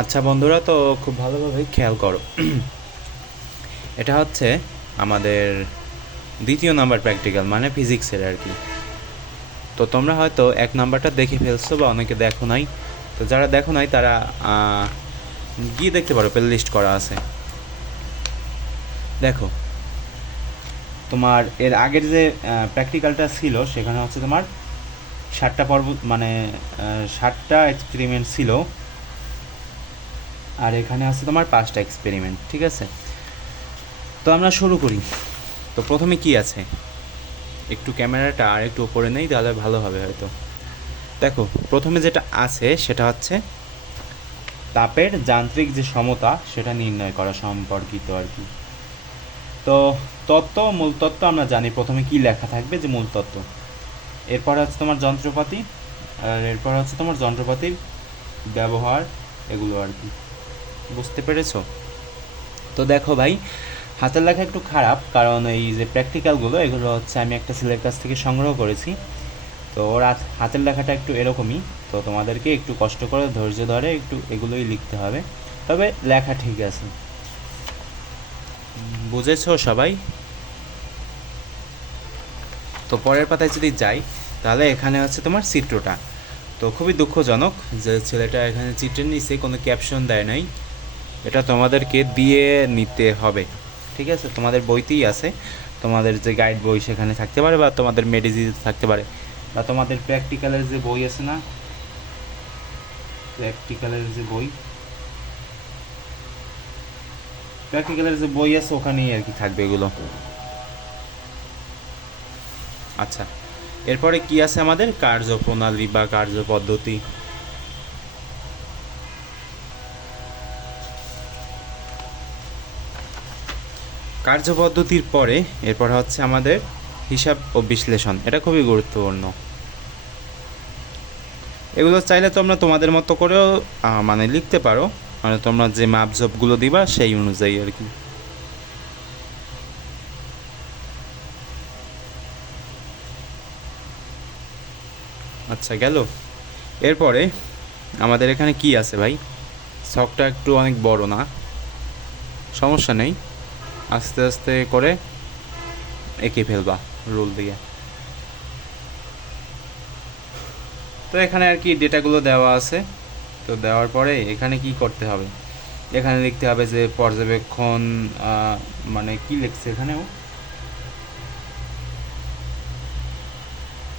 আচ্ছা বন্ধুরা, তো খুব ভালোভাবে খেয়াল করো। এটা হচ্ছে আমাদের দ্বিতীয় নাম্বার প্র্যাকটিক্যাল মানে ফিজিক্সের আর কি। তো তোমরা হয়তো এক নাম্বারটা দেখে ফেলছো বা অনেকে দেখো নাই। তো যারা দেখো নাই, তারা গিয়ে দেখতে পারো প্লে লিস্ট করা আছে। দেখো, তোমার এর আগের যে প্র্যাকটিক্যালটা ছিল, সেখানে হচ্ছে তোমার ষাটটা পর্ব মানে ষাটটা এক্সপেরিমেন্ট ছিল। আর এখানে আছে তোমার পাঁচটা এক্সপেরিমেন্ট ঠিক আছে? তো আমরা শুরু করি। তো প্রথমে কি আছে? একটু ক্যামেরাটা আর একটু উপরে নেই, তাহলে ভালো হবে হয়তো। দেখো, প্রথমে যেটা আছে, সেটা হচ্ছে তাপের যান্ত্রিক যে সমতা, সেটা নির্ণয় করা সম্পর্কিত আর কি। তো তত্ত্ব মূল তত্ত্ব আমরা জানি, প্রথমে কি লেখা থাকবে যে মূল তত্ত্ব। এরপর হচ্ছে তোমার যন্ত্রপাতি, আর এরপর হচ্ছে তোমার যন্ত্রপাতির ব্যবহার, এগুলো আর কি। বুঝতে পেরেছ? তো দেখো ভাই, হাতের লেখা একটু খারাপ, কারণ এই যে প্র্যাকটিক্যালগুলো এগুলো হচ্ছে আমি একটা ছেলের কাছ থেকে সংগ্রহ করেছি। তো ওর হাত- হাতের লেখাটা একটু এরকমই, তো তোমাদেরকে একটু কষ্ট করে, ধৈর্য ধরে একটু এগুলোই লিখতে হবে। তবে লেখা ঠিক আছে। বুঝেছ সবাই? তো পরের পাতায় যদি যাই, তাহলে এখানে হচ্ছে তোমার চিত্রটা। তো খুবই দুঃখজনক যে ছেলেটা এখানে চিত্রের নিচে কোনো ক্যাপশন দেয় নাই। এটা তোমাদেরকে দিয়ে নিতে হবে। ঠিক আছে? তোমাদের বইতেই আছে। তোমাদের যে গাইড বই সেখানে থাকতে পারে বা তোমাদের মেডিজি থাকতে পারে। বা তোমাদের প্র্যাকটিক্যালের যে বই আছে না? প্র্যাকটিক্যালের যে বই। প্র্যাকটিক্যালের যে বই আছে, ওখানেই আর কি থাকবে এগুলো। আচ্ছা। এরপরে কি আছে আমাদের? কার্যপ্রণালী বা কার্যপদ্ধতি। কার্যপদ্ধতির পরে এরপর হচ্ছে আমাদের হিসাব ও বিশ্লেষণ। এটা খুবই গুরুত্বপূর্ণ। এগুলো চাইলে তোমরা তোমাদের মতো করেও মানে লিখতে পারো। মানে তোমরা যে মাপজবগুলো দিবা সেই অনুযায়ী আর কি। আচ্ছা গেল। এরপরে আমাদের এখানে কি আছে ভাই? শখটা একটু অনেক বড় না? সমস্যা নেই। আস্তে আস্তে করে এঁকে ফেলবা রুল দিয়ে। তো এখানে আর কি ডেটাগুলো দেওয়া আছে। তো দেওয়ার পরে এখানে কি করতে হবে? এখানে লিখতে হবে যে পর্যবেক্ষণ মানে কি লিখছে এখানেও?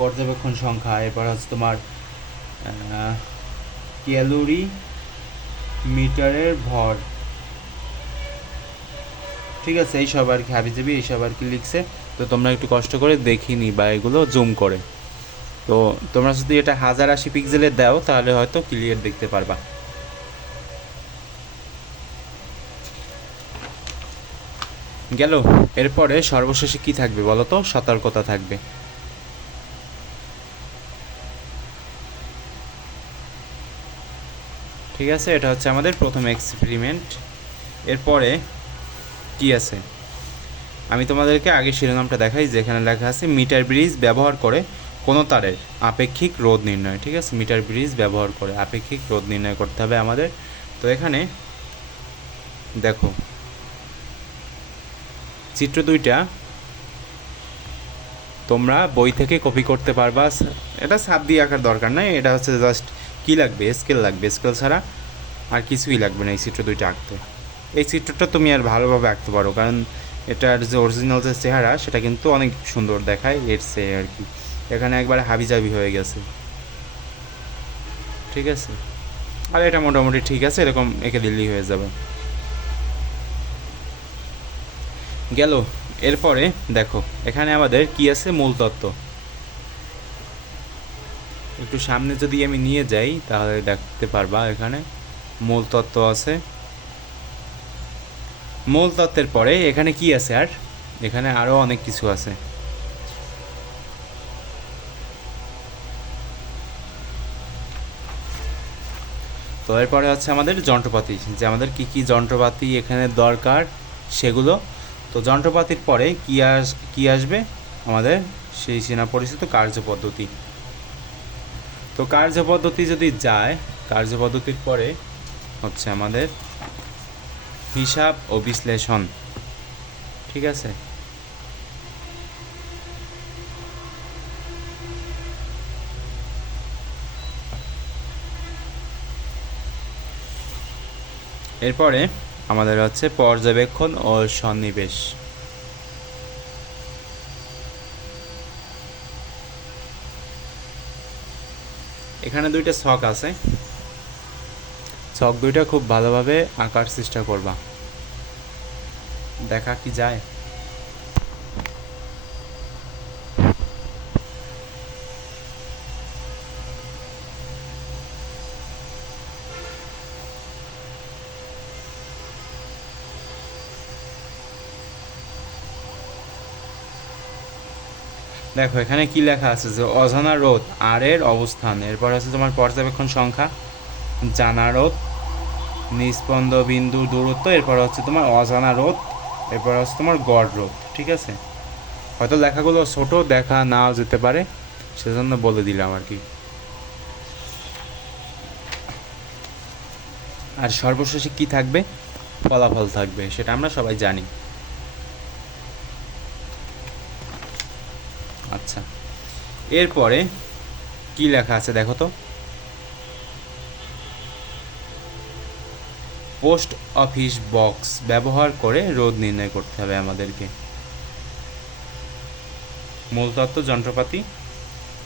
পর্যবেক্ষণ সংখ্যা, এরপর হচ্ছে তোমার ক্যালোরি মিটারের ভর। ঠিক আছে এইসব আর কি, হাবিজাবি এইসব আর কি লিখছে। তো তোমরা একটু কষ্ট করে দেখিনি বা এগুলো জুম করে। তো তোমরা যদি এটা হাজার আশি পিক্সেলের দাও, তাহলে হয়তো ক্লিয়ার দেখতে পারবা। গেল। এরপরে সর্বশেষে কি থাকবে বলো তো? সতর্কতা থাকবে। ঠিক আছে, এটা হচ্ছে আমাদের প্রথম এক্সপেরিমেন্ট এরপরে কি আছে? আমি তোমাদেরকে আগে শিরোনামটা দেখাই, যেখানে লেখা আছে, মিটার ব্রিজ ব্যবহার করে কোনো তারের আপেক্ষিক রোধ নির্ণয়। ঠিক আছে? মিটার ব্রিজ ব্যবহার করে আপেক্ষিক রোধ নির্ণয় করতে হবে আমাদের। তো এখানে দেখো, চিত্র দুইটা, তোমরা বই থেকে কপি করতে পারবা। এটা সাপ দিয়ে আঁকার দরকার নাই, এটা হচ্ছে জাস্ট কী লাগবে? স্কেল লাগবে। স্কেল ছাড়া আর কিছুই লাগবে না এই চিত্র দুইটা আঁকতে। এই চিত্রটা তুমি আর ভালোভাবে আঁকতে পারো, কারণ এটার যে অরিজিনাল যে চেহারা, সেটা কিন্তু অনেক সুন্দর দেখায়, এর সে আর কি। এখানে একবার হাবিজাবি হয়ে গেছে। ঠিক আছে? আর এটা মোটামুটি ঠিক আছে, এরকম এঁকে দিল্লি হয়ে যাবে। গেল। এরপরে দেখো, এখানে আমাদের কি আছে? মূল তত্ত্ব। একটু সামনে যদি আমি নিয়ে যাই, তাহলে দেখতে পারবা এখানে মূল তত্ত্ব আছে। মূল তত্ত্বের পরে এখানে কি আছে আর? এখানে আরও অনেক কিছু আছে। তো এরপরে হচ্ছে আমাদের যন্ত্রপাতি, যে আমাদের কি কি যন্ত্রপাতি এখানে দরকার সেগুলো। তো যন্ত্রপাতির পরে কি আস, কি আসবে? আমাদের সেই চেনা পরিচিত কার্যপদ্ধতি তো কার্যপদ্ধতি যদি যায় কার্যপদ্ধতির পরে হচ্ছে আমাদের হিসাব ও বিশ্লেষণ। ঠিক আছে? এরপরে আমাদের হচ্ছে পর্যবেক্ষণ ও সন্নিবেশ। এখানে দুইটা ছক আছে। ছক দুইটা খুব ভালোভাবে আঁকার চেষ্টা করবা। দেখা কি যায়? দেখো, এখানে কি লেখা আছে যে অজানা রোধ, আর এর অবস্থান। এরপর আছে তোমার পর্যবেক্ষণ সংখ্যা, জানা রোদ নিস্পন্দ বিন্দু দূরত্ব। এরপর হচ্ছে তোমার অজানা রোধ এরপর হচ্ছে তোমার গড় রোধ ঠিক আছে? হয়তো লেখাগুলো ছোট, দেখা নাও যেতে পারে, সেজন্য বলে দিলাম আর কি। আর সর্বশেষে কি থাকবে? ফলাফল থাকবে, সেটা আমরা সবাই জানি। আচ্ছা এরপরে কি লেখা আছে দেখো তো? পোস্ট অফিস বক্স ব্যবহার করে রোদ নির্ণয় করতে হবে আমাদেরকে। মূলতত্ত্ব যন্ত্রপাতি।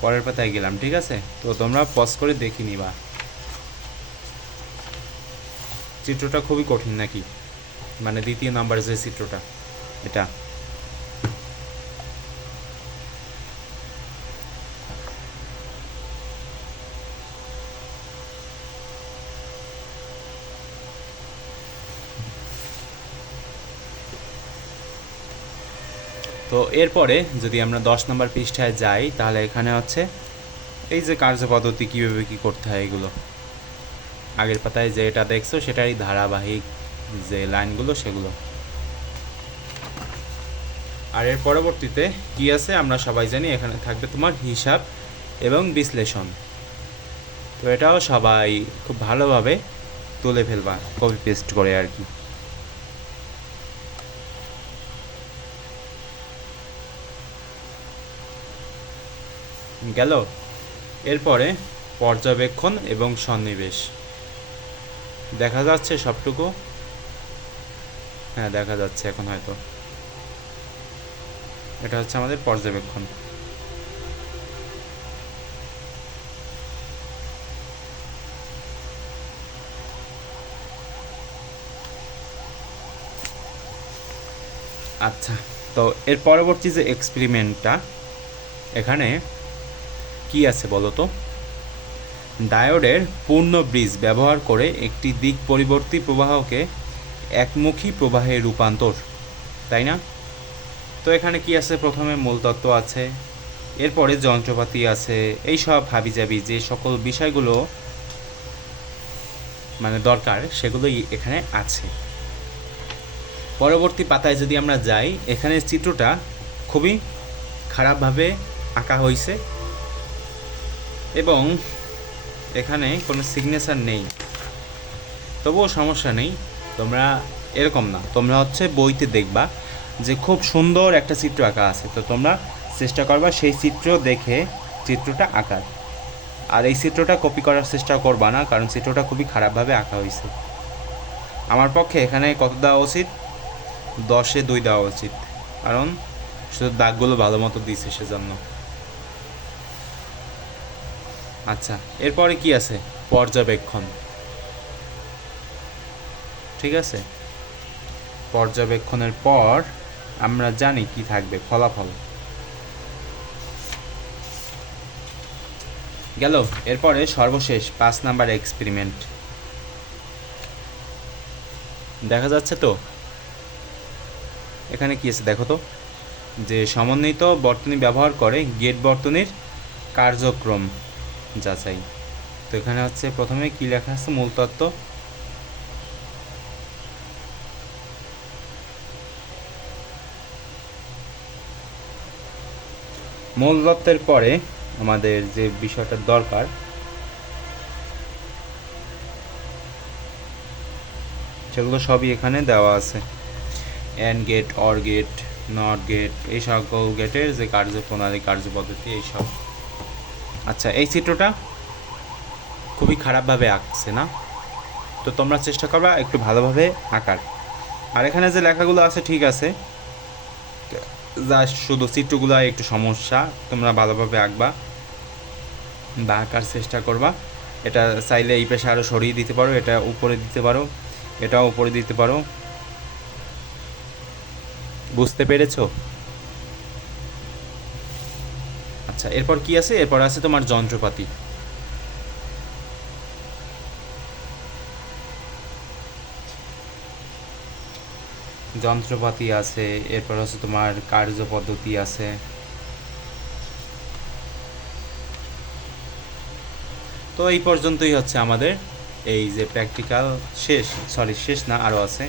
পরের পাতায় গেলাম, ঠিক আছে? তো তোমরা পজ করে দেখে নিবা। চিত্রটা খুবই কঠিন নাকি? মানে দ্বিতীয় নাম্বার যে চিত্রটা, এটা। তো এরপরে যদি আমরা দশ নম্বর পৃষ্ঠায় যাই, তাহলে এখানে হচ্ছে এই যে কার্যপদ্ধতি কীভাবে কী করতে হয় এগুলো। আগের পাতায় যেটা দেখছ সেটারই ধারাবাহিক যে লাইনগুলো, সেগুলো। আর এর পরবর্তীতে কি আছে, আমরা সবাই জানি, এখানে থাকবে তোমার হিসাব এবং বিশ্লেষণ। তো এটাও সবাই খুব ভালোভাবে তুলে ফেলবা কপি পেস্ট করে আর কি। গেল। এরপরে পর্যবেক্ষণ এবং সন্নিবেশ। দেখা যাচ্ছে সবটুকু? হ্যাঁ দেখা যাচ্ছে এখন হয়তো। এটা হচ্ছে আমাদের পর্যবেক্ষণ। আচ্ছা তো এর পরবর্তী যে এক্সপেরিমেন্টটা এখানে কি আছে বলো তো? ডায়োডের পূর্ণ ব্রিজ ব্যবহার করে একটি দিক পরিবর্তী প্রবাহকে একমুখী প্রবাহে রূপান্তর, তাই না? তো এখানে কি আছে? প্রথমে মূলতত্ত্ব আছে, এরপরে যন্ত্রপাতি আছে, এই সব হাবিজাবি যে সকল বিষয়গুলো মানে দরকার সেগুলোই এখানে আছে। পরবর্তী পাতায় যদি আমরা যাই এখানে চিত্রটা খুবই খারাপভাবে আঁকা হয়েছে এবং এখানে কোনো সিগনেচার নেই। তবুও সমস্যা নেই, তোমরা এরকম না। তোমরা হচ্ছে বইতে দেখবা যে খুব সুন্দর একটা চিত্র আঁকা আছে। তো তোমরা চেষ্টা করবা সেই চিত্র দেখে চিত্রটা আঁকার। আর এই চিত্রটা কপি করার চেষ্টা করবা না, কারণ চিত্রটা খুবই খারাপভাবে আঁকা হয়েছে। আমার পক্ষে এখানে কত দেওয়া উচিত? দশে দুই দেওয়া উচিত। কারণ শুধু দাগগুলো ভালো মতো দিয়েছে সেজন্য। আচ্ছা এরপরে কি আছে? পর্যবেক্ষণ। ঠিক আছে? পর্যবেক্ষণের পর আমরা জানি কি থাকবে, ফলাফল। গেল, এরপরে সর্বশেষ পাঁচ নাম্বার এক্সপেরিমেন্ট। দেখা যাচ্ছে তো? এখানে কি আছে দেখো তো? যে সমন্বিত বর্তনী ব্যবহার করে গেট বর্তনীর কার্যক্রম। যাচাই। তো এখানে হচ্ছে প্রথমে কি লেখা আছে? মূল তত্ত্ব। মূল তত্ত্বের পরে আমাদের যে বিষয়টা দরকার, সেগুলো সবই এখানে দেওয়া আছে। And get or get not get এই সকল গেটের যে কার্যপ্রণালী, কার্যপদ্ধতি, এইসব। আচ্ছা এই চিত্রটা খুবই খারাপভাবে আঁকছে, না? তো তোমরা চেষ্টা করবা একটু ভালোভাবে আঁকার। আর এখানে যে লেখাগুলো আছে, ঠিক আছে। জাস্ট শুধু চিত্রগুলো একটু সমস্যা, তোমরা ভালোভাবে আঁকবা বা আঁকার চেষ্টা করবা। এটা চাইলে এই পেশে আরও সরিয়ে দিতে পারো, এটা উপরে দিতে পারো, এটাও উপরে দিতে পারো। বুঝতে পেরেছ? আচ্ছা এরপর কি আছে? এরপর আছে তোমার যন্ত্রপাতি। যন্ত্রপাতি আছে, এরপর হচ্ছে তোমার কার্যপদ্ধতি আছে। তো এই পর্যন্তই হচ্ছে আমাদের, এই যে প্র্যাকটিক্যাল শেষ সরি শেষ না আরও আছে।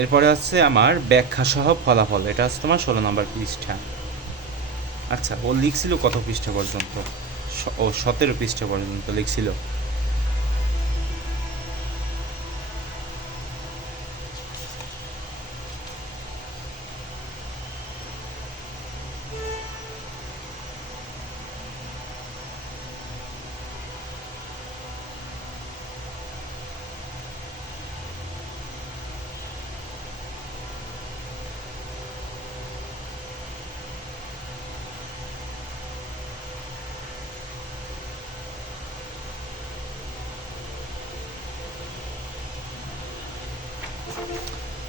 এরপরে হচ্ছে আমার ব্যাখ্যা সহ ফলাফল, এটা হচ্ছে তোমার ষোলো নম্বর পৃষ্ঠা। আচ্ছা ও লিখছিল কত পৃষ্ঠা পর্যন্ত? ও সতেরো পৃষ্ঠা পর্যন্ত লিখছিল।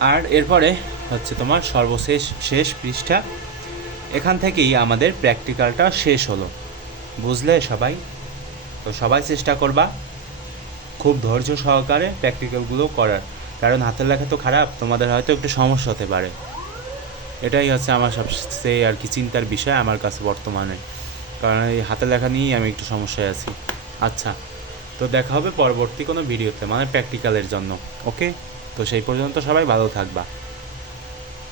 আর এরপরে হচ্ছে তোমার সর্বশেষ, শেষ পৃষ্ঠা। এখান থেকেই আমাদের প্র্যাকটিক্যালটা শেষ হলো। বুঝলে সবাই? তো সবাই চেষ্টা করবা খুব ধৈর্য সহকারে প্র্যাকটিক্যালগুলো করার। কারণ হাতের লেখা তো খারাপ, তোমাদের হয়তো একটু সমস্যা হতে পারে। এটাই হচ্ছে আমার সবচেয়ে আর কি চিন্তার বিষয় আমার কাছে বর্তমানে। কারণ এই হাতের লেখা নিয়েই আমি একটু সমস্যায় আছি। আচ্ছা তো দেখা হবে পরবর্তী কোনো ভিডিওতে মানে প্র্যাকটিক্যালের জন্য। ওকে? তো সেই পর্যন্ত সবাই ভালো থাকবা।